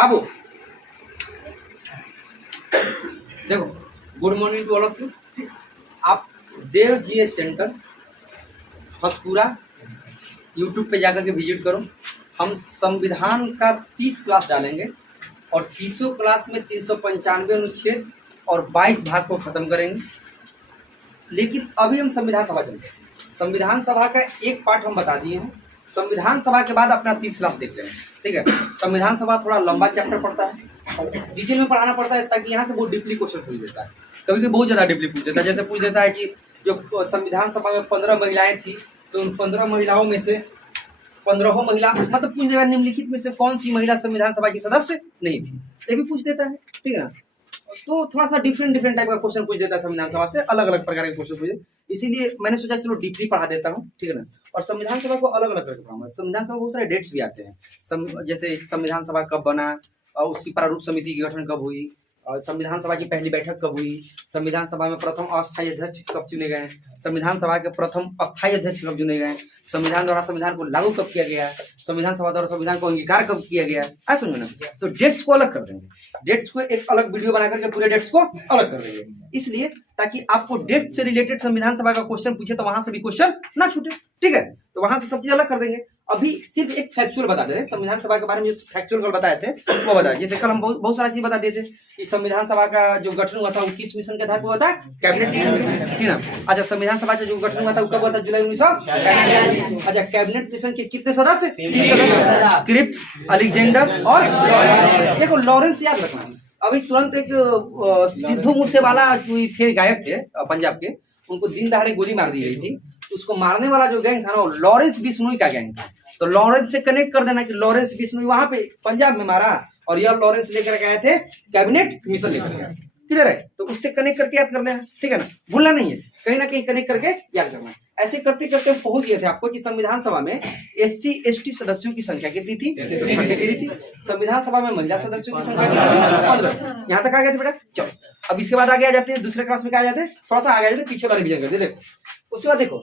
बाबू देखो, good morning to all of you. आप Dev ji centre Haspura YouTube पे जाकर के विजिट करो। हम संविधान का 30 क्लास डालेंगे और 30 क्लास में 395 अनुच्छेद और 22 भाग को खत्म करेंगे। लेकिन अभी हम संविधान सभा चलते हैं। संविधान सभा का एक पार्ट हम बता दिए हैं। संविधान सभा के बाद अपना 30 क्लास देखते हैं, ठीक है। संविधान सभा थोड़ा लंबा चैप्टर पड़ता है, डिटेल में पढ़ाना पड़ता है, ताकि यहाँ से बहुत डीपली क्वेश्चन पूछ देता है। कभी कभी बहुत ज़्यादा डीपली पूछ देता है। जैसे पूछ देता है कि जो संविधान सभा में 15 महिलाएं थी, तो उन 15 महिलाओं में से 15 महिला, मतलब पूछ देगा निम्नलिखित में से कौन सी महिला संविधान सभा की सदस्य नहीं थी, ये भी पूछ देता है, ठीक है ना। तो थोड़ा सा डिफरेंट टाइप का क्वेश्चन पूछ देता है संविधान सभा से, अलग अलग प्रकार के क्वेश्चन पूछे। इसीलिए मैंने सोचा चलो डीपली पढ़ा देता हूँ, ठीक है ना। और संविधान सभा को अलग अलग करके पढ़ाऊंगा। संविधान सभा बहुत सारे डेट्स भी आते हैं, जैसे संविधान सभा कब बना, और उसकी प्रारूप समिति की गठन कब हुई, और संविधान सभा की पहली बैठक कब हुई, संविधान सभा में प्रथम अस्थायी अध्यक्ष कब चुने गए, संविधान सभा के प्रथम अस्थायी अध्यक्ष कब चुने गए, संविधान द्वारा संविधान को लागू कब किया गया, संविधान सभा द्वारा संविधान को अंगीकार कब किया गया, ऐसा समझो ना। तो डेट्स को अलग कर देंगे, डेट्स को एक अलग वीडियो बना करके पूरे डेट्स को अलग कर देंगे, इसलिए ताकि आपको डेट से रिलेटेड संविधान सभा का क्वेश्चन पूछे तो वहां से भी क्वेश्चन ना छूटे, ठीक है। तो वहां से सब चीज अलग कर देंगे। अभी सिर्फ एक फैक्चुअल बता दे रहे हैं संविधान सभा के बारे में, जो फैक्चुअल कल बताए थे वो बता। जैसे कल हम बहुत सारा चीज बता देते कि संविधान सभा का जो गठन हुआ था वो किस मिशन के आधार पर हुआ था, कैबिनेट मिशन, ठीक है। अच्छा, संविधान सभा का जो गठन हुआ था वो कब हुआ था, जुलाई 1900। अच्छा, कैबिनेट मिशन के कितने सदस्य, 3 सदस्य, क्रिप्स, अलेक्जेंडर और लॉरेंस। देखो लॉरेंस याद रखना। अभी तुरंत एक सिद्धू मूसेवाला जो थे, गायक थे पंजाब के, उनको दिन दहाड़े गोली मार दी गई थी। तो उसको मारने वाला जो गैंग था ना, वो लॉरेंस बिश्नोई का गैंग था। तो लॉरेंस से कनेक्ट कर देना कि लॉरेंस बिश्नोई वहां पे पंजाब में मारा, और यह लॉरेंस लेकर के आए थे कैबिनेट मिशन लेकर के, किधर है, तो उससे कनेक्ट करके याद कर लेना, ठीक है ना। भूलना नहीं है, कहीं ना कहीं कनेक्ट करके याद करना है। ऐसे करते करते पहुंच गए थे आपको कि संविधान सभा में SC ST सदस्यों की संख्या कितनी थी, 33 थी। संविधान सभा में महिला सदस्यों की संख्या कितनी थी, 15। यहाँ तक आ गए थे बेटा, चलो। अब इसके बाद आगे आ जाते हैं, दूसरे क्लास में क्या आ जाते हैं, थोड़ा सा आगे जाते, पीछे वाला रिवीजन करते। देखो उसके बाद देखो,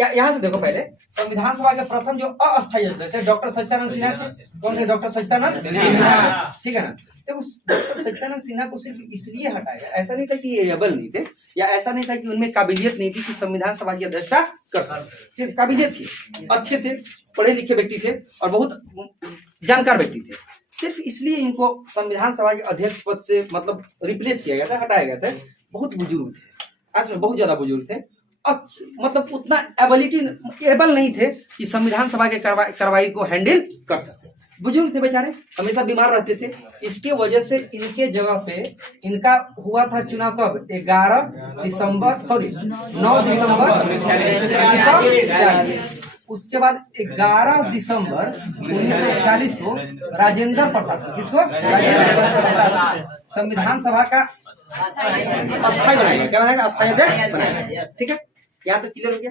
यहाँ से देखो, पहले संविधान सभा के प्रथम जो अस्थायी अध्यक्ष थे डॉक्टर सच्चिदानंद सिन्हा। कौन थे, डॉक्टर सच्चिदानंद सिन्हा, ठीक है ना। देखो डॉक्टर सच्चिदानंद सिन्हा को सिर्फ इसलिए हटाया गया, ऐसा नहीं था कि ये एबल नहीं थे, या ऐसा नहीं था कि उनमें काबिलियत नहीं थी कि संविधान सभा की अध्यक्षता कर सकते। काबिलियत थी, अच्छे थे, पढ़े लिखे व्यक्ति थे और बहुत जानकार व्यक्ति थे। सिर्फ इसलिए इनको संविधान सभा के अध्यक्ष पद से मतलब रिप्लेस किया गया था, हटाया गया था। बहुत बुजुर्ग थे, आज में बहुत ज्यादा बुजुर्ग थे, मतलब उतना एबल नहीं थे कि संविधान सभा के कार्रवाई को हैंडल कर सके। बुजुर्ग थे बेचारे, हमेशा बीमार रहते थे। इसके वजह से इनके जगह पे इनका हुआ था चुनाव कब, 9 दिसंबर 1946। उसके बाद 11 दिसंबर 1946 को राजेंद्र प्रसाद, किसको, राजेंद्र प्रसाद संविधान सभा का अस्थायी बनाएगा। क्या बनाएगा, अस्थायी अध्यक्ष बनाएगा, ठीक है। यहाँ तक क्लियर हो गया।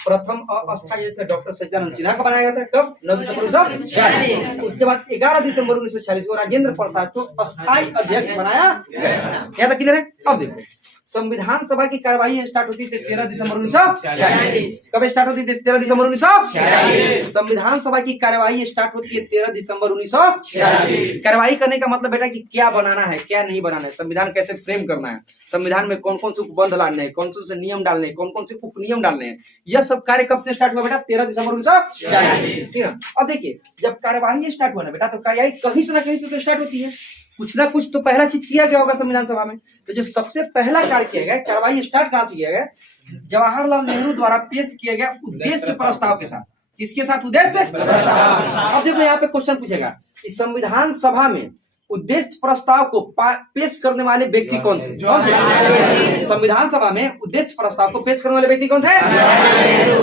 प्रथम अस्थायी अध्यक्ष डॉक्टर सच्चिदानंद सिन्हा का बनाया गया था, कब, 9 दिसंबर 1946। उसके बाद 11 दिसंबर 1946 को राजेंद्र प्रसाद को अस्थायी अध्यक्ष बनाया गया। यहाँ तक क्लियर है। अब देखो संविधान सभा की कार्यवाही स्टार्ट होती थी 13 दिसंबर 1946। कब स्टार्ट होती थी, 13 दिसंबर 1946। संविधान सभा की कार्यवाही स्टार्ट होती है 13 दिसंबर 1946। कार्यवाही करने का मतलब बेटा कि क्या बनाना है, क्या नहीं बनाना है, संविधान कैसे फ्रेम करना है, संविधान में कौन कौन से उपबंध लाने हैं, कौन कौन से नियम डालने हैं, कौन कौन से उपनियम डालने हैं, यह सब कार्य कब से स्टार्ट हुआ बेटा, 13 दिसंबर 1946, ठीक है। अब देखिए जब कार्यवाही स्टार्ट हुआ ना बेटा, तो कार्यवाही कहीं से ना कहीं से तो स्टार्ट होती है, कुछ ना कुछ तो पहला चीज किया गया होगा संविधान सभा में। तो जो सबसे पहला कार्य किया गया, कार्रवाई स्टार्ट कहां से किया गया, जवाहरलाल नेहरू द्वारा पेश किया गया उद्देश्य प्रस्ताव के साथ। किसके साथ, उद्देश्य प्रस्ताव। अब देखो यहाँ पे क्वेश्चन पूछेगा कि संविधान सभा में उद्देश्य प्रस्ताव को पेश करने वाले व्यक्ति कौन थे, कौन थे? संविधान सभा में उद्देश्य प्रस्ताव को पेश करने वाले व्यक्ति कौन थे,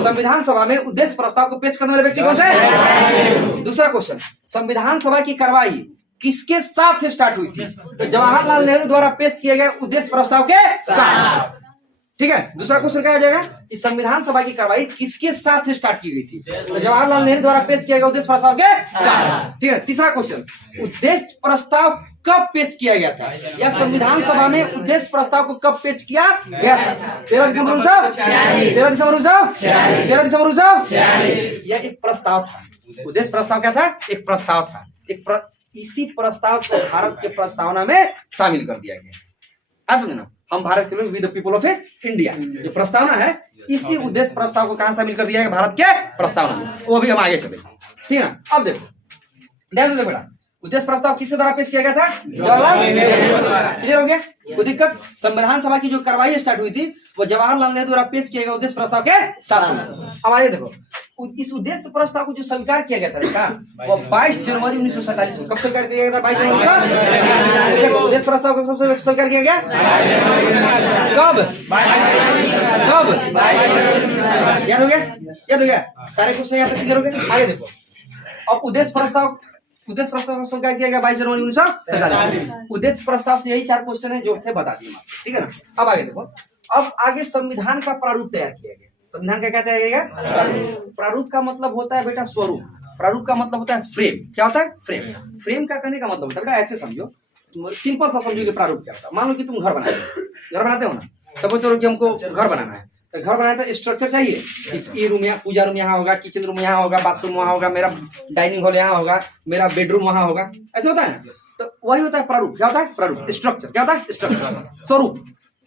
संविधान सभा में उद्देश्य प्रस्ताव को पेश करने वाले व्यक्ति कौन थे। दूसरा क्वेश्चन, संविधान सभा की कार्यवाही किसके साथ स्टार्ट हुई थी, तो जवाहरलाल नेहरू द्वारा पेश किए गए उद्देश्य प्रस्ताव के साथ, ठीक है। दूसरा क्वेश्चन क्या आ जाएगा कि संविधान सभा की कार्रवाई किसके साथ स्टार्ट की गई थी, तो जवाहरलाल नेहरू द्वारा पेश किया गया उद्देश्य प्रस्ताव के साथ, ठीक है। तीसरा क्वेश्चन, उद्देश्य प्रस्ताव कब पेश किया गया था, या संविधान सभा में उद्देश्य प्रस्ताव को कब पेश किया गया था, 13 दिसंबर 1946। यह एक प्रस्ताव था। उद्देश्य प्रस्ताव क्या था, एक प्रस्ताव था, एक इसी प्रस्ताव को भारत के प्रस्तावना में शामिल कर दिया गया। समझे ना, हम भारत के लोग with the people of India, जो प्रस्तावना है इसी उद्देश्य प्रस्ताव को कहां शामिल कर दिया गया, भारत के प्रस्तावना में। वो भी हम आगे चले, ठीक है ना। अब देखो ध्यान से बेटा, उद्देश्य प्रस्ताव किसके द्वारा पेश किया गया था, जवाहरलाल नेहरू। क्लियर हो गया, कोई दिक्कत। संविधान सभा की जो कार्रवाई स्टार्ट हुई थी वो जवाहरलाल नेहरू द्वारा पेश किया गया उद्देश्य प्रस्ताव के साथ। अब आगे देखो, इस उद्देश्य प्रस्ताव को जो स्वीकार किया गया था बेटा वो 22 जनवरी 1947 को। कब स्वीकार किया गया था, 22 जनवरी। देखो उद्देश्य प्रस्ताव को कब स्वीकार किया गया, कब कब याद हो गया, याद हो गया, सारे क्वेश्चन यहाँ तक क्लियर हो गए। आगे देखो, अब उद्देश्य प्रस्ताव को स्वीकार किया गया 22 जनवरी 1947। उद्देश्य प्रस्ताव से यही 4 क्वेश्चन है जो थे बता दिए, ठीक है ना। अब आगे देखो, अब आगे संविधान का प्रारूप तैयार किया गया। संविधान का क्या तैयार किया गया, प्रारूप का मतलब होता है बेटा स्वरूप, प्रारूप का मतलब होता है फ्रेम। क्या होता है, फ्रेम। फ्रेम का कहने का मतलब होता है बेटा, ऐसे समझो, सिंपल सा समझो कि प्रारूप क्या होता है। मान लो कि तुम घर बनाते हो ना, सपोज करो कि हमको घर बनाना है, तो घर बनाना तो स्ट्रक्चर चाहिए, ये रूम यहाँ, पूजा रूम यहाँ होगा, किचन रूम यहाँ होगा, बाथरूम वहाँ होगा, मेरा डाइनिंग हॉल यहाँ होगा, मेरा बेडरूम वहाँ होगा, ऐसे होता है ना। तो वही होता है प्रारूप। क्या होता है प्रारूप, स्ट्रक्चर। क्या होता है स्ट्रक्चर, स्वरूप,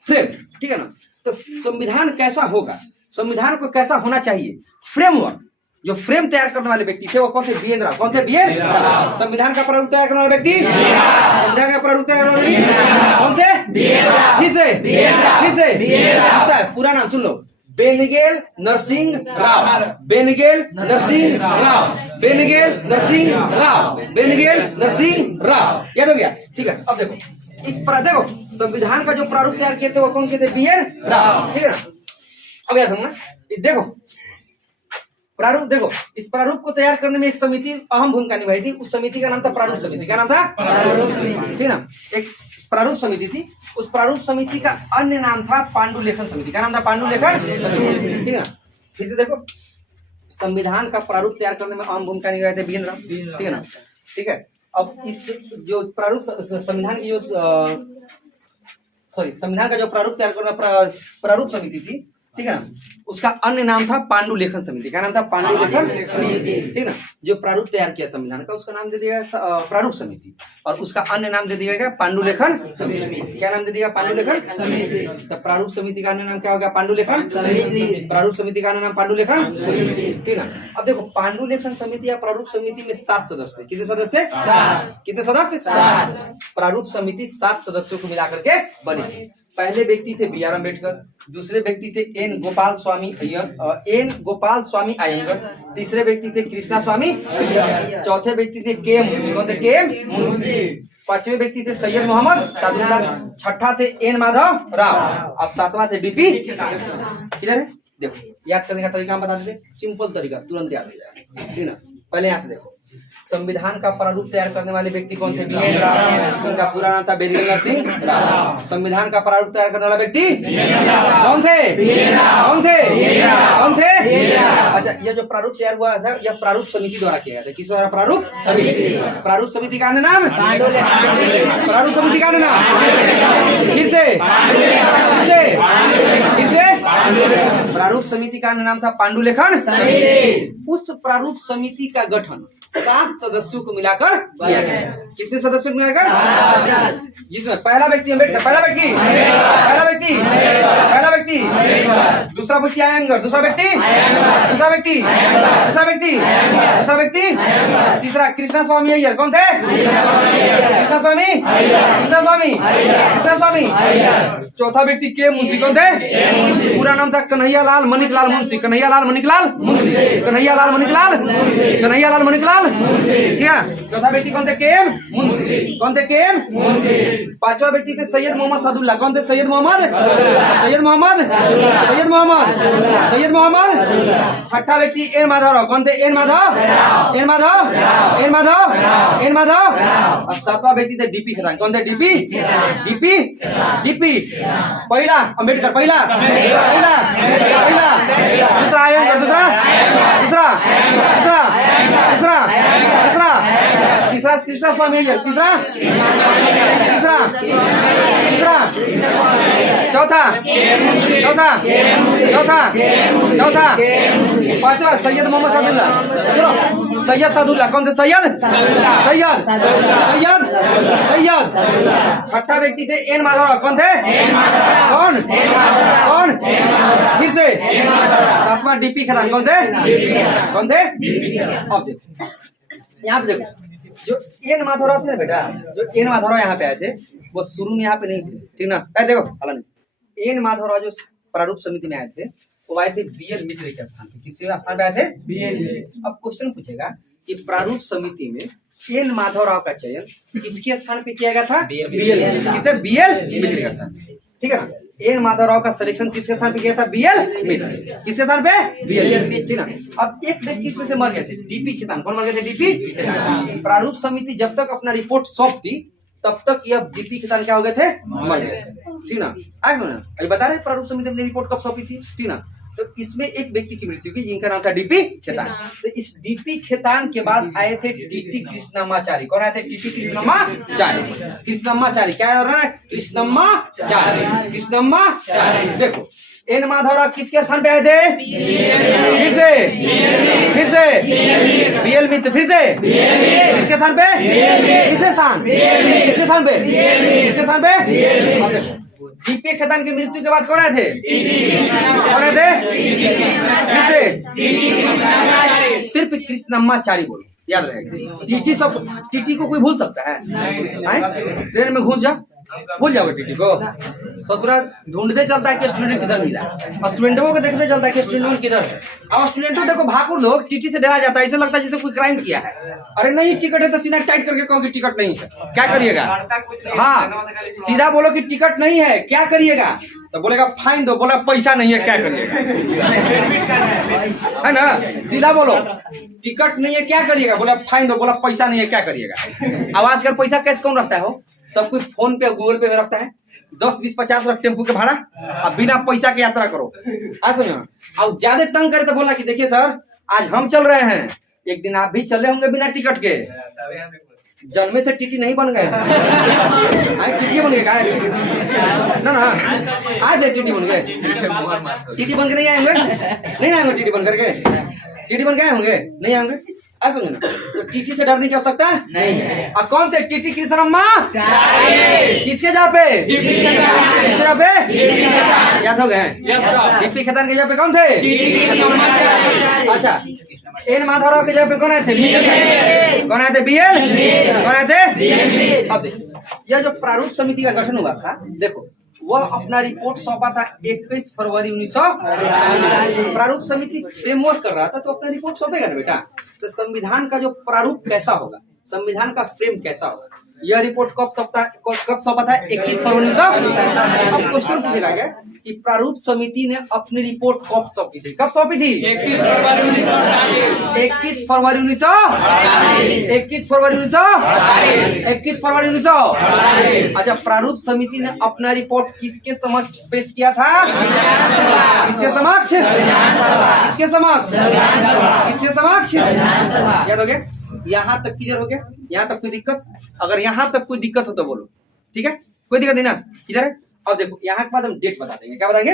फ्रेम, ठीक है ना। तो संविधान कैसा होगा, संविधान को कैसा होना चाहिए, फ्रेमवर्क। जो फ्रेम तैयार करने वाले व्यक्ति थे वो कौन थे, बी एन राव। कौन थे, बी एन राव। संविधान का प्रारूप तैयार करने वाले व्यक्ति, संविधान का प्रारूप तैयार करने वाले व्यक्ति कौन से, फिर से पूरा नाम सुन लो, बेनिगेल नरसिंह राव, बेनिगेल नरसिंह राव, बेनिगेल नरसिंह राव, बेनिगेल नरसिंह राव। याद हो गया, ठीक है। अब देखो इस पर देखो, संविधान का जो प्रारूप तैयार किए थे वो कौन के थे, बी एन राव, ठीक है ना। अब याद होगा, देखो प्रारूप, देखो इस प्रारूप को तैयार करने में एक समिति अहम भूमिका निभाई थी। उस समिति का नाम था प्रारूप समिति। क्या नाम था, प्रारूप समिति, ठीक है ना। एक प्रारूप समिति थी, उस प्रारूप समिति का अन्य नाम था पांडुलेखन समिति। क्या नाम था, पांडुलेखन समिति, ठीक है ना। फिर से देखो, संविधान का प्रारूप तैयार करने में अहम भूमिका निभाई थे बी एन राव, ठीक है ना, ठीक है। अब इस जो प्रारूप संविधान की जो संविधान का जो प्रारूप तैयार करना प्रारूप समिति थी, ठीक है ना, उसका अन्य नाम था पांडुलेखन समिति। क्या नाम था, पांडुलेखन समिति, ठीक है ना। जो प्रारूप तैयार किया संविधान का उसका नाम दे दिया प्रारूप समिति, और उसका अन्य नाम दे दिया गया पांडुलेखन समिति। क्या नाम दे दिया, पांडुलेखन समिति। तो प्रारूप समिति का अन्य नाम क्या होगा, पांडुलेखन समिति। प्रारूप समिति का अन्य नाम पांडुलेखन समिति, ठीक है ना। अब देखो पांडुलेखन समिति या प्रारूप समिति में 7 सदस्य। कितने सदस्य, कितने सदस्य, 7। प्रारूप समिति 7 सदस्यों को मिलाकर के बनी। पहले व्यक्ति थे बी आर अम्बेडकर, दूसरे व्यक्ति थे एन गोपाल स्वामी अयंगर, तीसरे व्यक्ति थे कृष्णा स्वामी अय्यर, चौथे व्यक्ति थे के एम मुंशी। कौन थे, के एम मुंशी। 5वें व्यक्ति थे सैयद मोहम्मद सादुल्लाह, 6ठा थे एन माधव राव, और 7वां थे डीपी। किधर है, देखो याद करने का तरीका हम बता देते, सिंपल तरीका, तुरंत याद हो जाएगा, ठीक है ना। पहले यहाँ से देखो, संविधान का प्रारूप तैयार करने वाले व्यक्ति कौन थे, बी एन राव। उनका पूरा नाम था बेनिगेल नरसिंह राव। संविधान का प्रारूप तैयार करने वाला व्यक्ति कौन थे, कौन थे, कौन थे। अच्छा, यह जो प्रारूप तैयार हुआ था यह प्रारूप समिति द्वारा किया गया था। किस द्वारा, प्रारूप समिति। प्रारूप समिति का नाम, प्रारूप समिति का नाम, फिर से प्रारूप समिति का नाम था पांडुलेखन समिति। उस प्रारूप समिति का गठन 7 सदस्यों को मिलाकर किया गया। कितने सदस्यों को मिलाकर, जिसमें पहला व्यक्ति अम्बेडकर, पहला व्यक्ति, दूसरा व्यक्ति अयंगर, दूसरा व्यक्ति, तीसरा कृष्णा स्वामी अय्यर। कौन थे, कृष्णा स्वामी। चौथा व्यक्ति के मुंशी। कौन थे, पूरा नाम था कन्हैयालाल मणिकलाल मुंशी। ठीक है। चौथा व्यक्ति कौन थे, के एम मुंशी। कौन थे, के एम मुंशी। 5वां व्यक्ति थे सैयद मोहम्मद सादुल्लाह। कौन थे, सैयद मोहम्मद। 6ठा व्यक्ति एन माधव राव। कौन थे, एन माधव। और 7वां व्यक्ति थे डीपी खदान। कौन थे, डीपी। पहला अम्बेडकर, पहला। दूसरा अयंगर, दूसरा। तीसरा कृष्णा स्वामी अय्यर। तीसरा। चौथा। 5वां सैयद मोहम्मद सादुल्लाह। चलो सैयद सादुल्ला। कौन थे? सैयद सैयद सैयद सैयद। छठा व्यक्ति थे एन माधवराव। कौन थे? कौन कौन? फिर से सातवां डीपी खेदान। कौन थे? कौन थे? अब देखो यहाँ पे, देखो जो एन माधवराव थे ना बेटा, जो एन माधवराव यहाँ पे आए थे वो शुरू में यहाँ पे नहीं थे, ठीक ना? देखो हालांकि एन माधवराव जो प्रारूप समिति में आए थे वो आए थे बीएल मित्र के स्थान पे। किसके स्थान पे आए थे? बीएल। अब क्वेश्चन पूछेगा कि प्रारूप समिति में एन माधवराव का चयन किसके स्थान पे किया गया था? बीएल। किसे? बीएल मित्र के स्थान पे, ठीक है ना? एन माधवराव का सिलेक्शन किसके स्थान पे किया था? बीएल मित्र। किसके स्थान पे? बीएल मित्र, ठीक ना? अब एक व्यक्ति इसमें से मर गए थे, डीपी खेतान। कौन मर गए थे? डीपी खेतान। प्रारूप समिति जब तक अपना रिपोर्ट सौंपती तब तक यह डीपी खेतान क्या हो गए थे? मर गए थे, ठीक ना? अभी बता रहे प्रारूप समिति ने रिपोर्ट कब सौंपी थी, ठीक ना? तो इसमें एक व्यक्ति की मृत्यु हुई जिनका नाम था डीपी खेतान। तो इस डीपी खेतान के बाद आए थे टीटी कृष्णमाचारी। कौन आए थे? टीटी कृष्णमाचारी। कृष्णमाचारी क्या हो रहा है? कृष्णमाचारी। कृष्णमाचारी। देखो एन माधवराव किसके स्थान पे आए थे? फिर से बीएल मित्र। फिर से किसके स्थान पे? किसके स्थान? किसके स्थान पे? किसके स्थान पे? डीपी खेतान की मृत्यु के बाद कौन आए थे? कौन आए थे? सिर्फ कृष्णमाचारी बोलो, याद रहेगा। टीटी सब, टीटी को कोई भूल सकता है? ट्रेन में घुस जाओ, भूल जाओगे टीटी को। ससुरा ढूंढते चलता है कि स्टूडेंट किधर मिला, और स्टूडेंटों को देखते चलता है कि स्टूडेंट किधर है। और स्टूडेंटों देखो भागुर लोग टीटी से डरा जाता है, ऐसा लगता है जैसे कोई क्राइम किया है। अरे नहीं टिकट है तो सीना टाइट करके कहो कि टिकट नहीं है, क्या करिएगा? हाँ सीधा बोलो कि टिकट नहीं है, क्या करिएगा? तो बोलेगा फाइन दो, बोला पैसा नहीं है, क्या करिएगा? है ना? सीधा बोलो टिकट नहीं है, क्या करिएगा? बोला फाइन दो, बोला पैसा नहीं है, क्या करिएगा? अब आजकल पैसा कैश कौन रखता है? हो सब कुछ फोन पे गूगल पे में रखता है। 10, 20, 50 रख टेम्पू के भाड़ा, अब बिना पैसा के यात्रा करो। सुनो, अब ज्यादा तंग करे तो बोला कि देखिए सर आज हम चल रहे हैं, एक दिन आप भी चले होंगे बिना टिकट के। जन्मे से टीटी नहीं बन गए, टीटी बन गए ना आए थे, टीटी बन गए। टीटी बन के नहीं आएंगे, नहीं आएंगे टीटी बन करके, टीटी बन के आए होंगे, नहीं आएंगे। सुनिए ना, तो टीटी से डरने की आवश्यकता नहीं है। और कौन थे? टीटी कृष्णम्मा। किसके जगह पे? किसके जगह पे? याद हो गए? डीपी खेतान के जगह पे कौन थे? अच्छा एन माधवराव के जगह पे कौन आए थे? कौन आए थे? बीएल। कौन आए थे? अब देखो यह जो प्रारूप समिति का गठन हुआ था, देखो वह अपना रिपोर्ट सौंपा था 21 फरवरी 1900। प्रारूप समिति फ्रेमवर्क कर रहा था तो अपना रिपोर्ट सौंपेगा ना बेटा। तो संविधान का जो प्रारूप कैसा होगा, संविधान का फ्रेम कैसा होगा, यह रिपोर्ट कब सौंपा था? 21 फरवरी 1900। अब क्वेश्चन पूछेगा क्या कि प्रारूप समिति ने अपनी रिपोर्ट कब सौंपी थी? कब सौंपी थी? 21 फरवरी 1900। 21 फरवरी 1900। 21 फरवरी 1900। 21 फरवरी 1900। अच्छा प्रारूप समिति ने अपना रिपोर्ट किसके समक्ष पेश किया था? किसके समक्ष? किसके समक्ष? किसके समक्ष? याद हो गया? यहाँ तक क्लियर हो गया? यहाँ तक कोई दिक्कत? अगर यहाँ तक कोई दिक्कत हो तो बोलो, ठीक है? कोई दिक्कत नहीं ना? किधर है? अब देखो यहाँ के बाद हम डेट बता देंगे। क्या बताएंगे?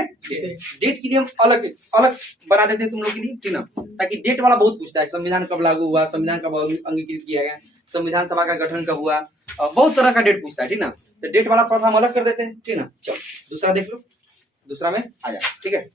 डेट के लिए हम अलग अलग बना देते हैं तुम लोग के लिए, ठीक ना? ताकि डेट वाला बहुत पूछता है, संविधान कब लागू हुआ, संविधान कब अंगीकृत किया गया, संविधान सभा का गठन कब हुआ, बहुत तरह का डेट पूछता है, ठीक ना? तो डेट वाला थोड़ा सा हम अलग कर देते हैं, ठीक ना? चलो दूसरा देख लो, दूसरा में आ जाए, ठीक है?